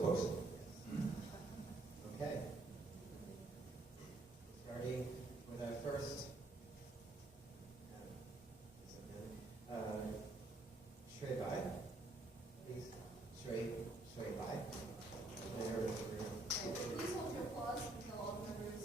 course. Okay. Starting with our first Shui Bai. Please, Shui Bai. Please hold your applause until all the members.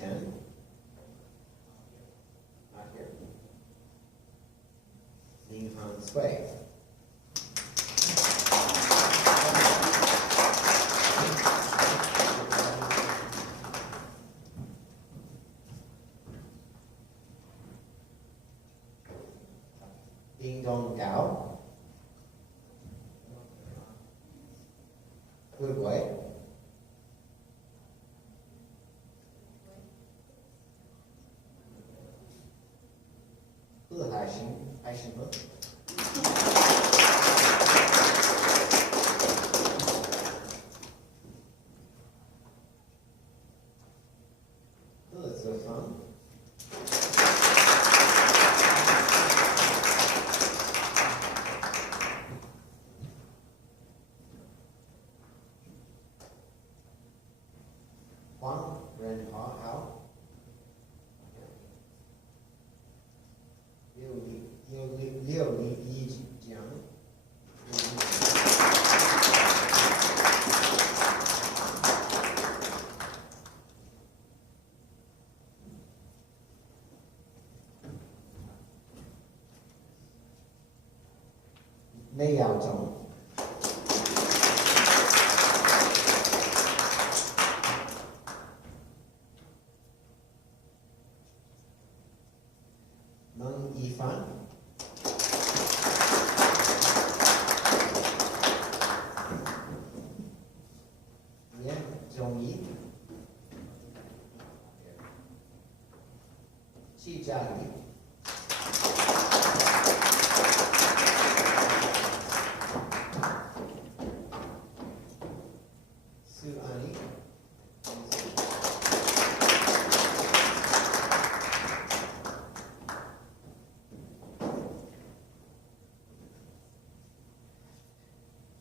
Chen, not here. Ling Han Sui. Ding Dong Gao. Good way. Hai Shin He. Let's have fun. Huang Ren Hao. Liu Li Yi Jiang. Lei Yao Zhong. Meng Yifan. Xi Jiali. Su Ani.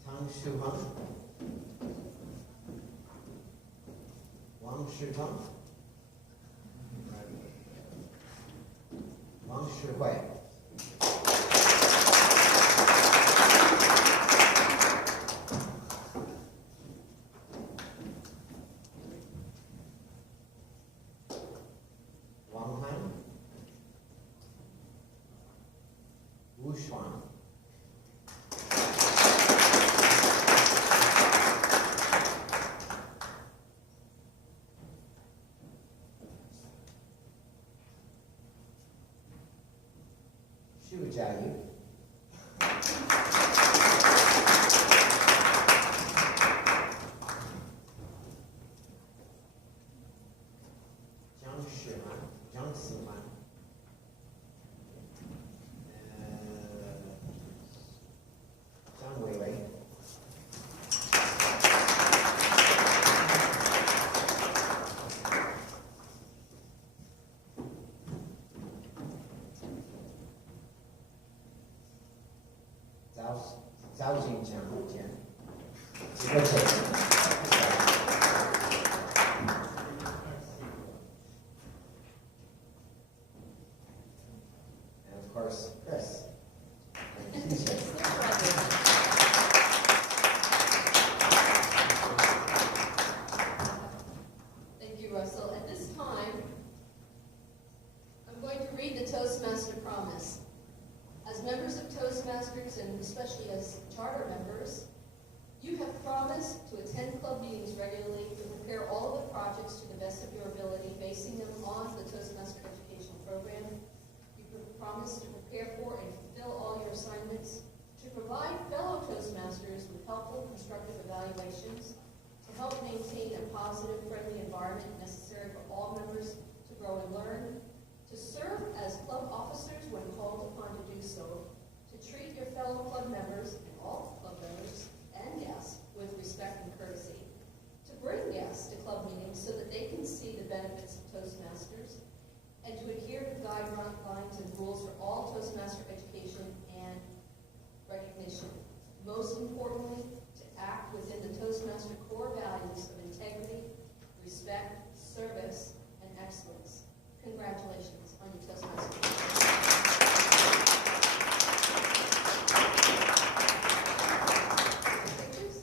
Tang Shuhan. Wang Shitong. Wang Shihui. Wang Han. Wu Xuan. Xu Jiayu. Jiang Shihan, Jiang Sihan. Zhang Weiwei. Zhao Jingjiang. And of course, Chris. Thank you, Russell. At this time, I'm going to read the Toastmaster Promise. As members of Toastmasters, and especially as charter members, you have promised to attend club meetings regularly, to prepare all of the projects to the best of your ability, basing them on the Toastmaster educational program. You promise to prepare for and fulfill all your assignments, to provide fellow Toastmasters with helpful, constructive evaluations, to to help maintain a positive, friendly environment necessary for all members to grow and learn, to serve as club officers when called upon to do so, to treat your fellow club members and all club members and guests with respect and courtesy, to bring guests to club meetings so that they can see the benefits of Toastmasters, and to adhere to guidelines and rules for all Toastmaster education and recognition. Most importantly, to act within the Toastmaster core values of integrity, respect, service, and excellence. Congratulations on your Toastmaster. Pictures?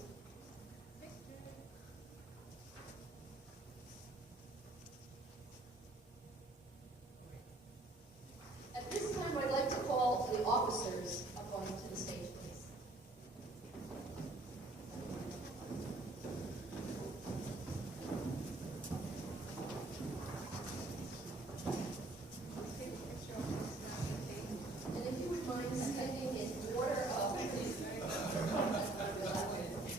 At this time, I'd like to call the officers up onto the stage, please. And if you would mind standing in order of,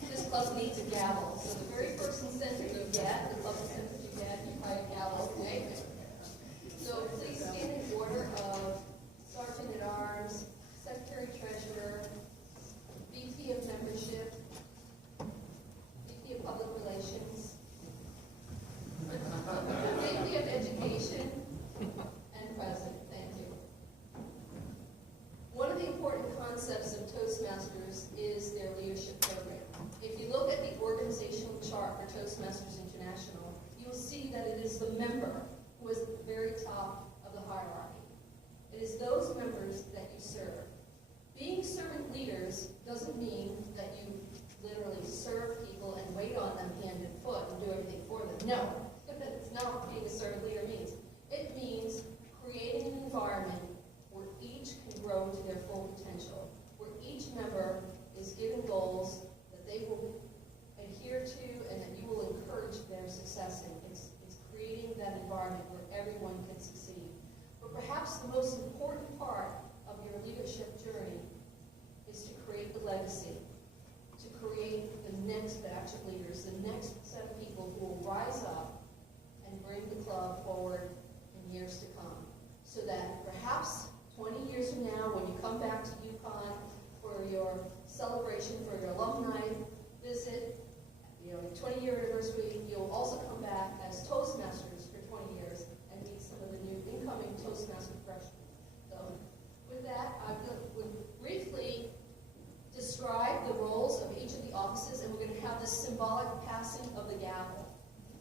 this club needs a gavel. So the very first incentive you get, the club incentive you get, you buy a gavel, okay? So please stand in order of Sergeant at Arms, Secretary Treasurer, VP of Membership, VP of Public Relations, VP of Education, and President. Thank you. One of the important concepts of Toastmasters is their leadership program. If you look at the organizational chart for Toastmasters International, you'll see that it is the member who is at the very top of the hierarchy. It is those members that you serve. Being servant leaders doesn't mean that you literally serve people and wait on them hand and foot and do everything for them. No, that's not what being a servant leader means. It means creating an environment where each can grow to their full potential, where each member is given goals that they will adhere to and that you will encourage their success in. It's creating that environment where everyone can succeed. But perhaps the most important part of your leadership journey is to create the legacy, to create the next batch of leaders, the next set of people who will rise up and bring the club forward in years to come. So that perhaps 20 years from now, when you come back to UCONN for your celebration, for your alumni visit, 20-year anniversary, you'll also come back as Toastmasters for 20 years and meet some of the new incoming Toastmaster freshmen. So with that, I would briefly describe the roles of each of the offices, and we're going to have this symbolic passing of the gavel.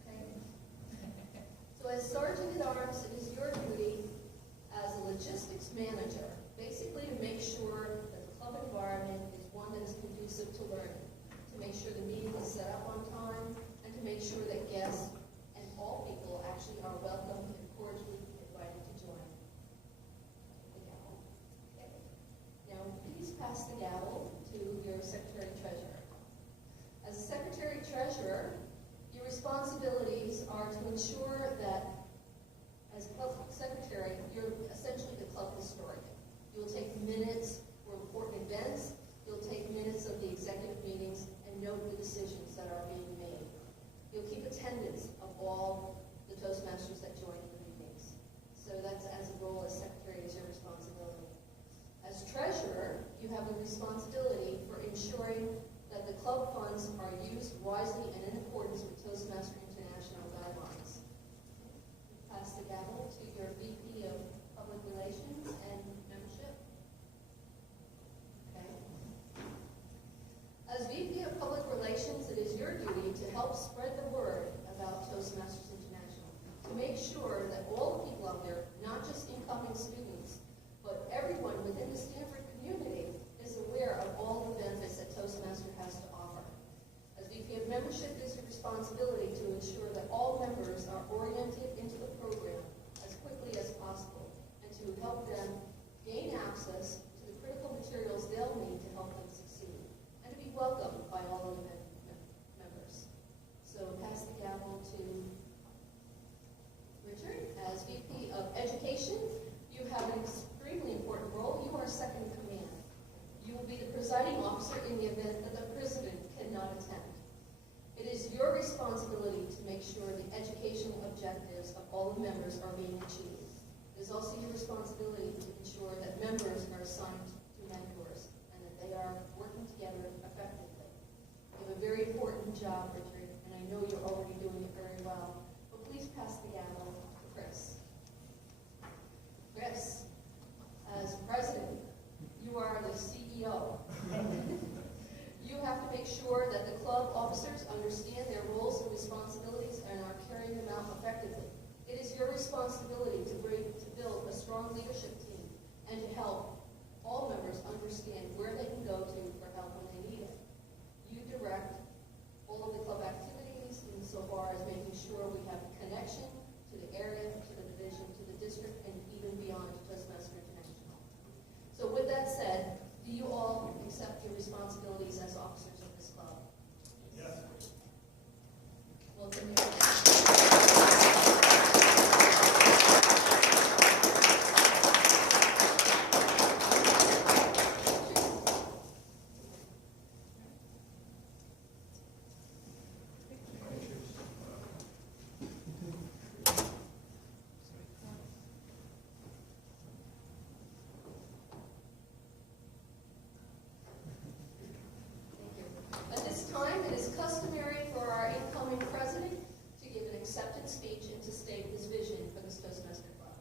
Okay? So as Sergeant at Arms, it is your duty as a logistics manager, basically to make sure that the club environment is one that is conducive to learning, to make sure the meeting is set up on time, and to make sure that guests and all people actually are welcome and cordially invited to join the gavel. Okay. Now, please pass the gavel to your Secretary-Treasurer. As a Secretary-Treasurer, your responsibilities are to ensure that as Club Secretary, you're essentially the club historian. You'll take minutes for important events, you'll take minutes of the executive meetings, and note the decisions that are being made. You'll keep attendance of all the Toastmasters that join the meetings. So that's, as a role as Secretary, is your responsibility. As Treasurer, you have the responsibility for ensuring that the club funds are used wisely and in accordance with Toastmaster International guidelines. Pass the gavel to your VP of Public Relations and Membership. Okay. As VP of Public Relations, it is your duty to help spread the word about Toastmasters International, to make sure that all the people out there, not just incoming students, but everyone within the Stamford community is aware of all the benefits that Toastmaster has to offer. As VP of Membership, it is your responsibility to ensure that all members are oriented into the program as quickly as possible, and to help them gain access to the critical materials they'll need to help them succeed, and to be welcomed by all of the members. So pass the gavel to Richard. As VP of Education, you have an extremely important role. You are second in command. You will be the presiding officer in the event that the president cannot attend. It is your sure the educational objectives of all the members are being achieved. It is also your responsibility to ensure that members are assigned to mentors and that they are working together effectively. You have a very important job, Richard, and I know you're already doing it very well. But please pass the gavel to Chris. Chris, as president, you are the CEO. You have to make sure that the club officers understand their roles and responsibilities and are carrying them out effectively. It is your responsibility to build a strong leadership team and to help all members understand where they can go to for help when they need it. You direct all of the club activities insofar as making sure we have a connection to the area, to the division, to the district, and even beyond to Toastmaster International. So with that said, do you all accept your responsibilities as officers of this club? Yes. Well, then at this time, it is customary for our incoming president to give an acceptance speech and to state his vision for this Toastmaster Club.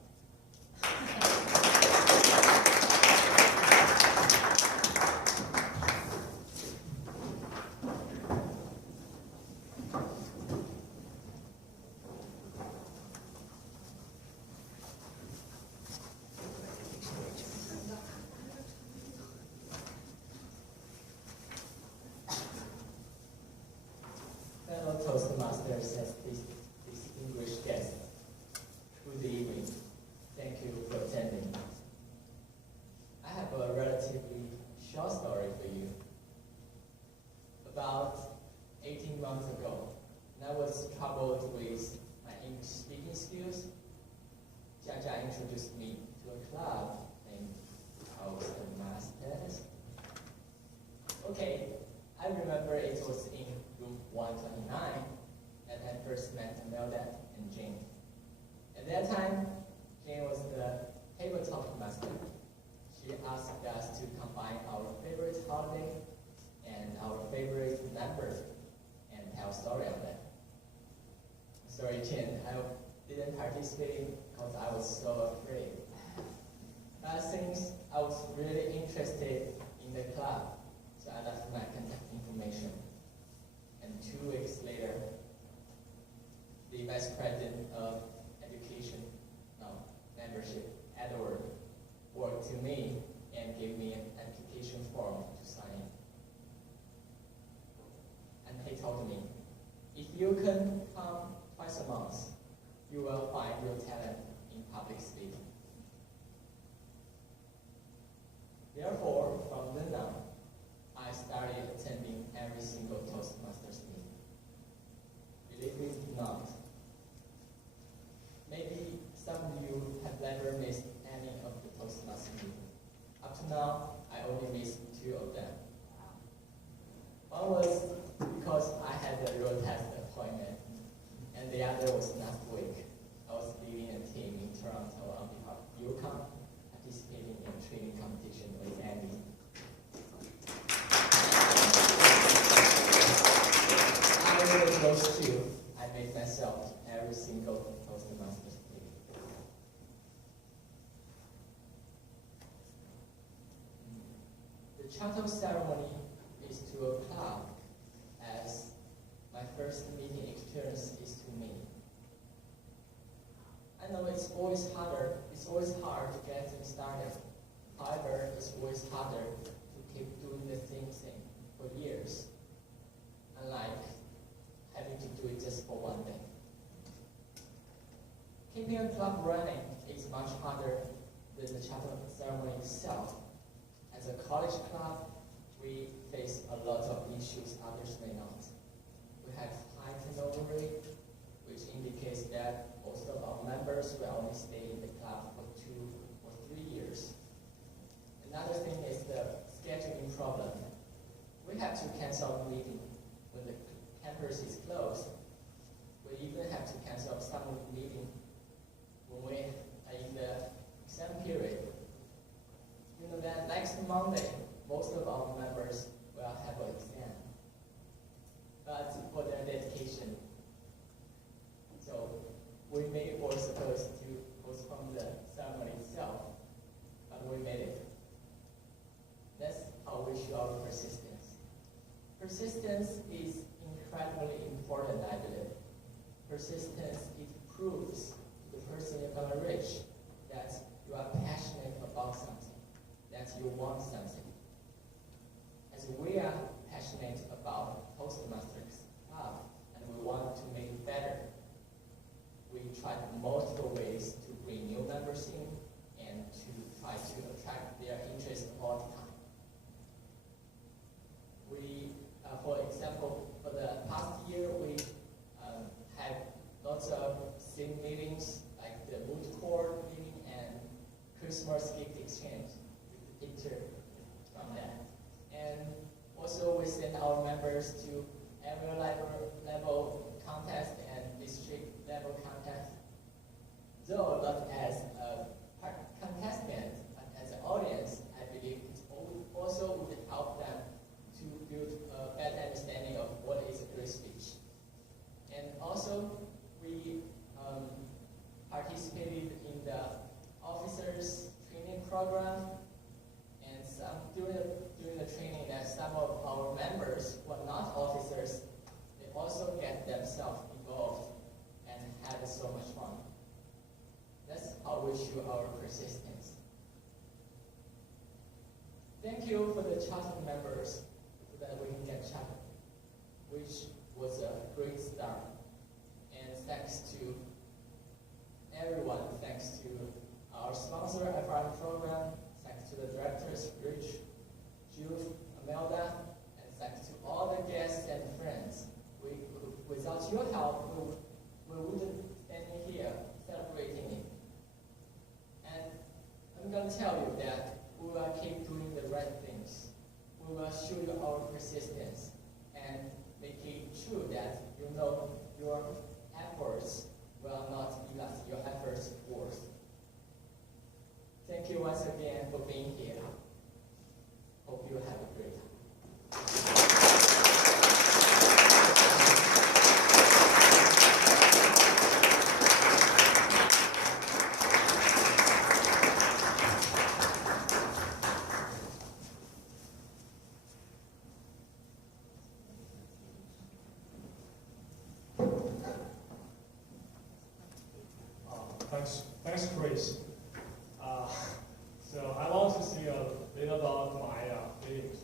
Fellow Toastmasters and distinguished guests, good evening. Thank you for attending. I have a relatively short story for you. About 18 months ago, when I was troubled with my English speaking skills, Jaja introduced me to a club named Toastmasters. Okay, I remember it was in room 129 that I first met Melda and Jane. At that time, Jane was the tabletop master. She asked us to combine our favorite holiday and our favorite number and tell a story on that. Sorry, Jane, I didn't participate because I was so afraid. But since I was really interested in the club, so I left my contact information. And 2 weeks later, the Vice President of Education, Membership, Edward, worked to me and gave me an application form to sign. And he told me, if you can come twice a month, you will find your talent in public speaking. Therefore, from then on, I started attending every single Toastmasters meeting. Believe it or not, maybe some of you have never missed any of the Toastmasters meetings. Up to now, I only missed 2 of them. One was because I had a road test appointment, and the other was last week. I was leading a team in Toronto on behalf of UCONN, participating in a training competition with Andy. Other than those 2, I made myself every single Toastmasters meeting. The charter ceremony is to a club as my first meeting experience is to me. I know it's always hard to get things started. However, it's always harder to keep doing the same thing for years, unlike having to do it just for one day. Keeping a club running is much harder than the charter ceremony itself. As a college club, we face a lot of issues others may not. We have high turnover rate, which indicates that most of our members will only stay in the club for 2 or 3 years. Another thing is the scheduling problem. We have to cancel a meeting when the campus is closed. We even have to cancel some of the meeting when we are in the exam period. You know that next Monday, most of our members will have an exam, but for their dedication. So we were supposed to postpone the ceremony itself, but we made it. That's how we show our persistence. Persistence is incredibly important, I believe. Persistence, it proves to the person you're going to reach that you are passionate about something, that you want something. As we are passionate about Toastmasters Club and we want to make it better, we tried multiple ways to bring new members in and to try to attract their interest all the time. We, for example, for the past year, we had lots of sim meetings, like the mood court meeting and Christmas gift exchange with the picture from that. And also we send our members to every level contest and district level contest. Though not as a contestant, but as an audience, I believe it also would help them to build a better understanding of what is a great speech. And also, we participated in the officers training program, and during the training, that some of our members who are not officers, they also get themselves involved and had so much fun. That's how we show our persistence. Thank you for the charter members so that we can get chartered, which was a great start. And thanks to everyone, thanks to our sponsor, FRM program, thanks to the directors, Rich, Jules, Amelda, and thanks to all the guests and friends. Without your help, we wouldn't stand here celebrating it. And I'm going to tell you that we will keep doing the right things. We will show you our persistence and make it true that you know your efforts will not be lost, your efforts worth. Thank you once again for being here. Hope you have a great time. Thanks, Chris. So I want to say a little about my feelings,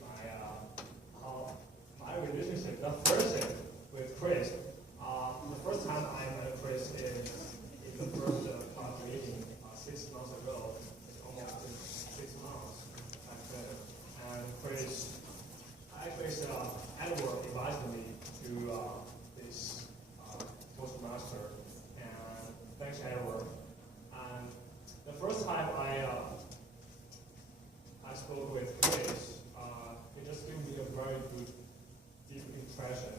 my relationship. The first thing with Chris, the first time I met Chris in the first class meeting 6 months ago. It's almost 6 months back then. And Chris, actually, Edward invited me to this Toastmaster, and thanks, Edward. And the first time I spoke with Chris, it just gave me a very good, deep impression.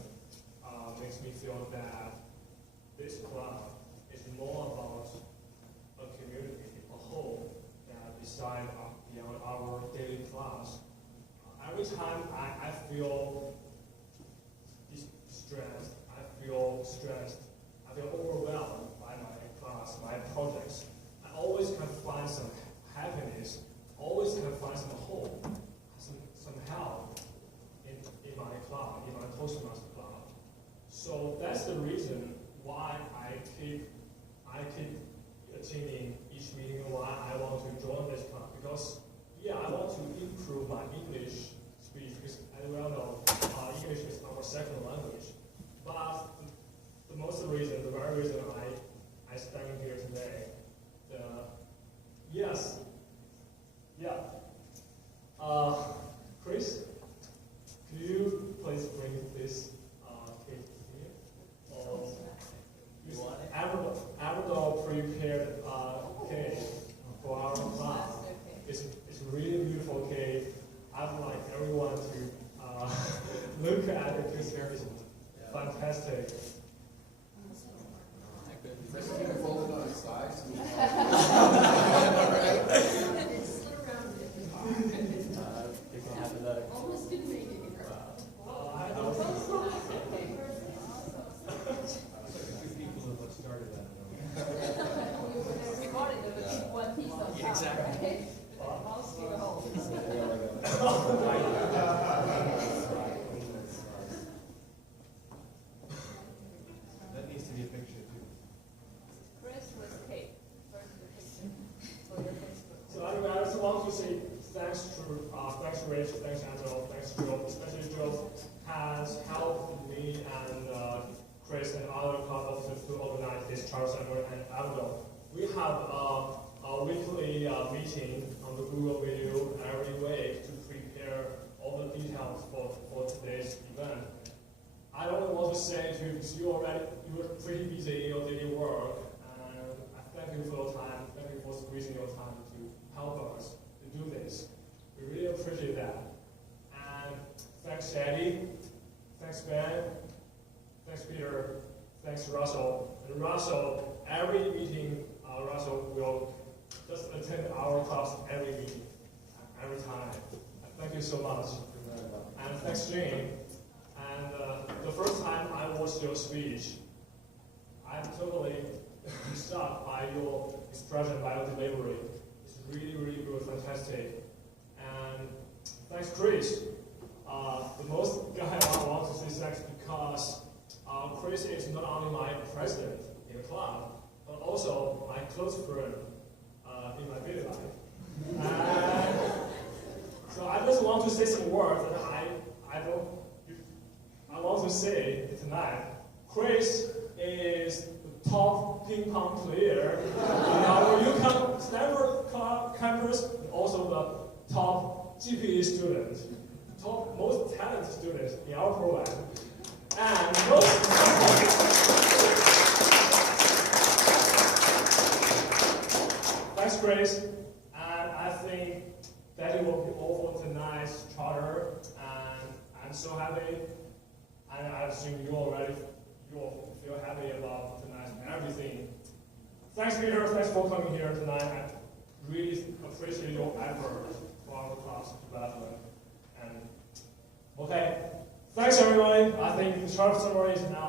Makes me feel that this club is more about a community, a whole, beside beyond our daily class. Every time I feel stressed, I feel overwhelmed by my class, my projects. I always can find some happiness, always can find some hope, some help in my club, in my Toastmaster club. So that's the reason why I keep attending each meeting, why I want to join this club. Because I want to improve my English speech, because as we all know, English is our second language. But the very reason I stand here today, Chris, could you please bring this cake here? Abigail prepared cake for our class. It's really beautiful cake. I'd like everyone to look at it because it's fantastic. Especially if you fold it on its side. It's slid around a bit. You can have a look. Almost didn't make it. We wanted to keep one piece on top, Exactly. right? I'll screw a hole. That needs to be a picture too. Chris was cake. First the picture for your Facebook. So anyway, I just want to say thanks Rich, thanks Angelo, thanks Joe, especially Joe has helped me and Chris and other club officers to organize this charter ceremony and Angelo. We have a weekly meeting on the Google video every week to prepare all the details for today's event. I only want to say to you, because you're pretty busy in your daily work, and I thank you for your time, thank you for squeezing your time to help us to do this. We really appreciate that. And thanks Eddie, thanks Ben, thanks Peter, thanks Russell. And Russell, every meeting, Russell will just attend our class every meeting, every time. Thank you so much. And thanks Jane. And the first time I watched your speech, I'm totally shocked by your expression, by your delivery. It's really, really good, fantastic. And thanks, Chris. The most guy I want to say thanks because Chris is not only my president in the club, but also my close friend in my daily life. And so I just want to say some words that I want to say tonight. Chris is the top ping pong player in our UCONN Stamford campus, and also the top GPA student, top most talented student in our program. And thanks, Chris. And I think that will be all for tonight's charter. And I'm so happy. And I assume you'll feel happy about tonight and everything. Thanks, Peter. Thanks for coming here tonight. I really appreciate your effort for our class development. And okay, thanks everybody. I think the charter summary is now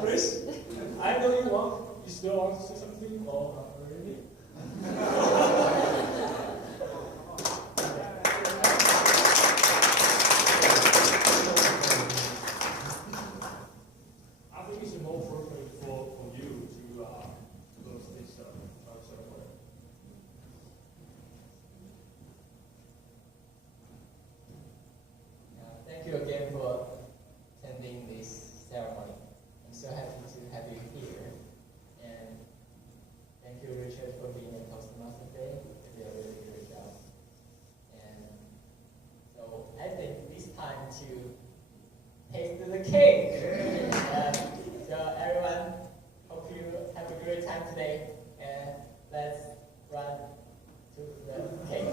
Chris, I know you still want to say something? Or really? I think it's more appropriate for you to close this charter ceremony. Thank you again for attending this ceremony. I'm so happy to have you here. And thank you, Richard, for being a Toastmaster today. You did a really great job. And so I think it's time to taste the cake. So everyone, hope you have a great time today. And let's run to the cake.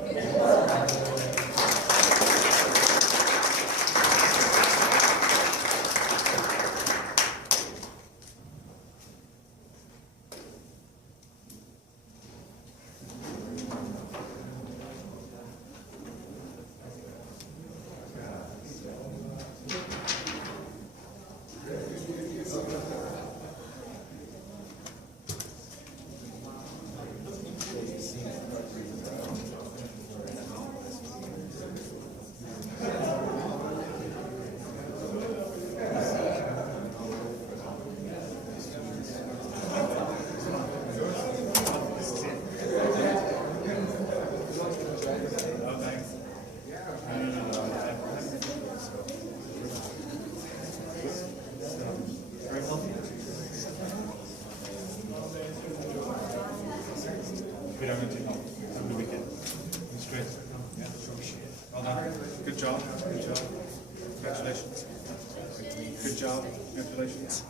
Good having you. Have a good weekend. It's great. Yeah. Well done. Good job. Good job. Congratulations. Good job. Congratulations.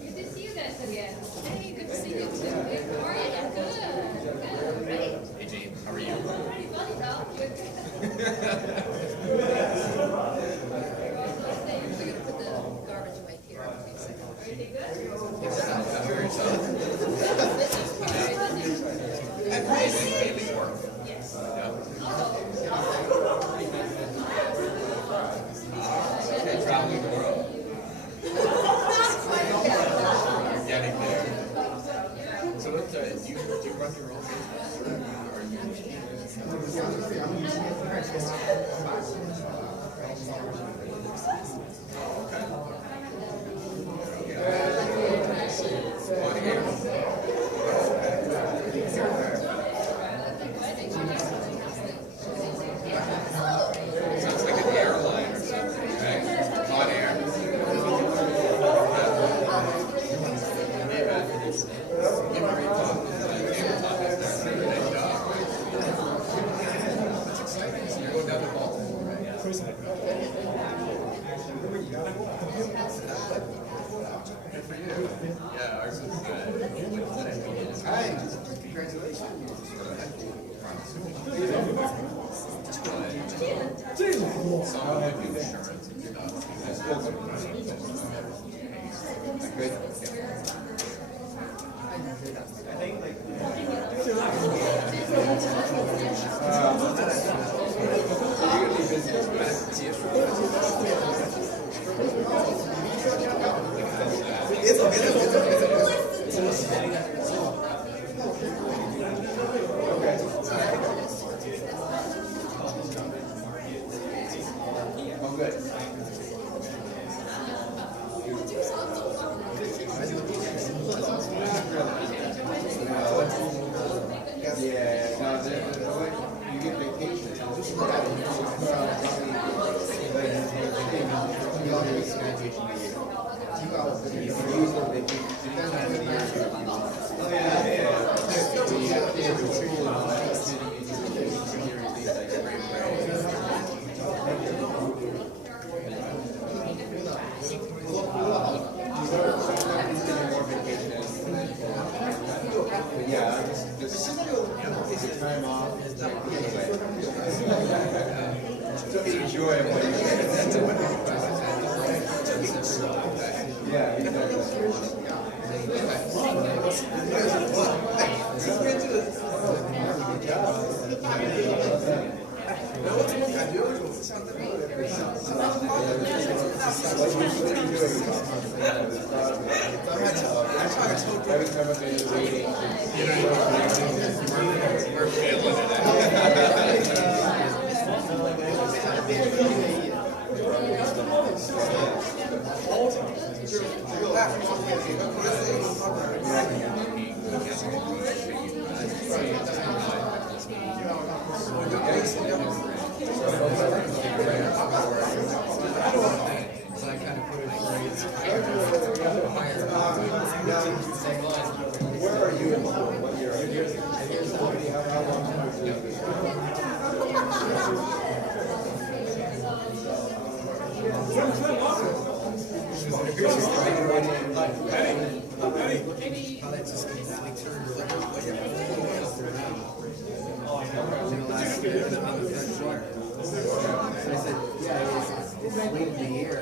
Good to see you guys again. Hey, good to see you too. Hey, how are you? Good. Good. Ready? Hey Jane, how are you? Pretty funny, though. You're good. Exactly. I'm very excited. And amazing work. Okay, traveling the world. Getting there. So what, do you run your own business? Or are sounds like an airline or something, right? On air. That's exciting. So you're going down to Baltimore, right? Good for you. Yeah, ours is what I mean is congratulations. Some of it do insurance and stuff. Good. Oh, good. Yeah, no, you get vacation. Yeah, just take the time off. So enjoy what you get. That's a yeah, every time I've been waiting, we're failing So I kind of put it where are you in school? What year are you? How long have you been I said, yeah, it's late in the year.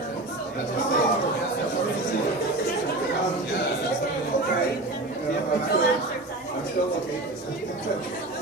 I'm still looking.